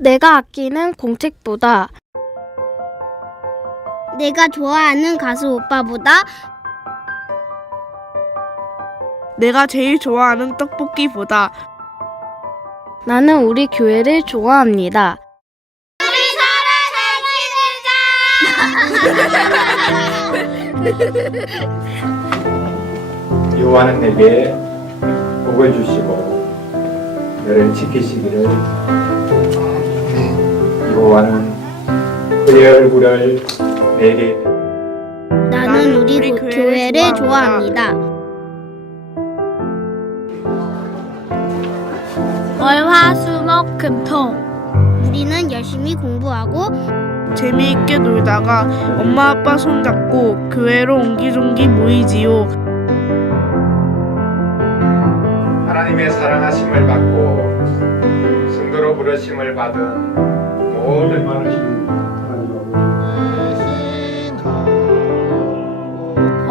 내가 아끼는 공책보다 내가 좋아하는 가수 오빠보다 내가 제일 좋아하는 떡볶이보다 나는 우리 교회를 좋아합니다. 여호와는 내게 복을 주시고 너를 지키시기를 여호와는 그의 얼굴을 내게 나는 우리, 우리 고- 교회를 교회를 좋아합니다. 좋아합니다. 월화수목금토 우리는 열심히 공부하고 재미있게 놀다가 엄마 아빠 손잡고 교회로 옹기종기 모이지요. 하나님의 사랑하심을 받고 성도로 부르심을 받은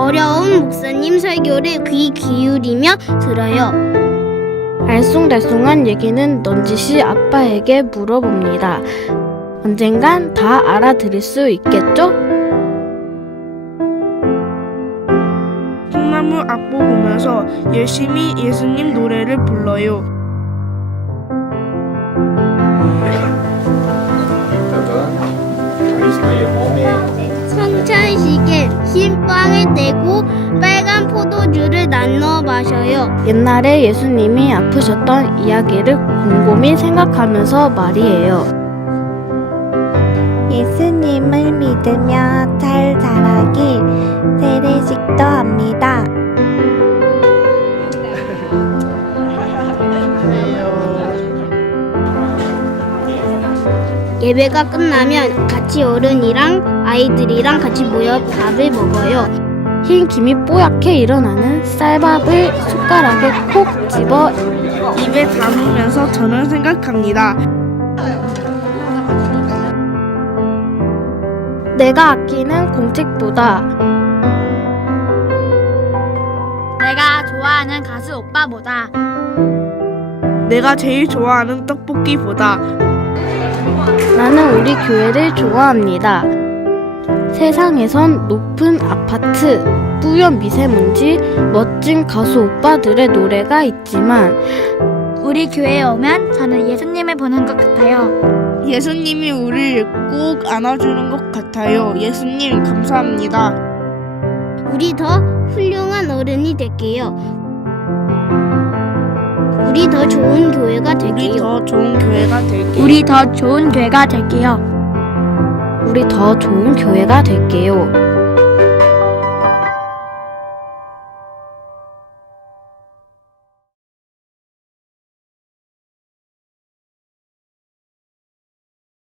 어려운 목사님 설교를 귀 기울이며 들어요. 알쏭달쏭한 얘기는 넌지시 아빠에게 물어봅니다. 언젠간 다 알아들을 수 있겠죠? 콩나물 악보 보면서 열심히 예수님 노래를 불러요. 흰 빵을 떼고 빨간 포도주를 나눠 마셔요. 옛날에 예수님이 아프셨던 이야기를 곰곰이 생각하면서 말이에요. 예수님을 믿으며 잘 자라기 세례식도 합니다. 예배가 끝나면 같이 어른이랑 아이들이랑 같이 모여 밥을 먹어요. 흰 김이 뽀얗게 일어나는 쌀밥을 숟가락에 콕 집어 입에 담으면서 저는 생각합니다. 내가 아끼는 공책보다 내가 좋아하는 가수 오빠보다 내가 제일 좋아하는 떡볶이보다 나는 우리 교회를 좋아합니다. 세상에선 높은 아파트, 뿌연 미세먼지, 멋진 가수 오빠들의 노래가 있지만 우리 교회에 오면 저는 예수님을 보는 것 같아요. 예수님이 우리를 꼭 안아주는 것 같아요. 예수님 감사합니다. 우리 더 훌륭한 어른이 될게요. 우리 더 좋은 교회가 우리 될게요. 더 좋은 교회가 될게요. 우리 더 좋은 교회가 될게요. 우리 더 좋은 교회가 될게요.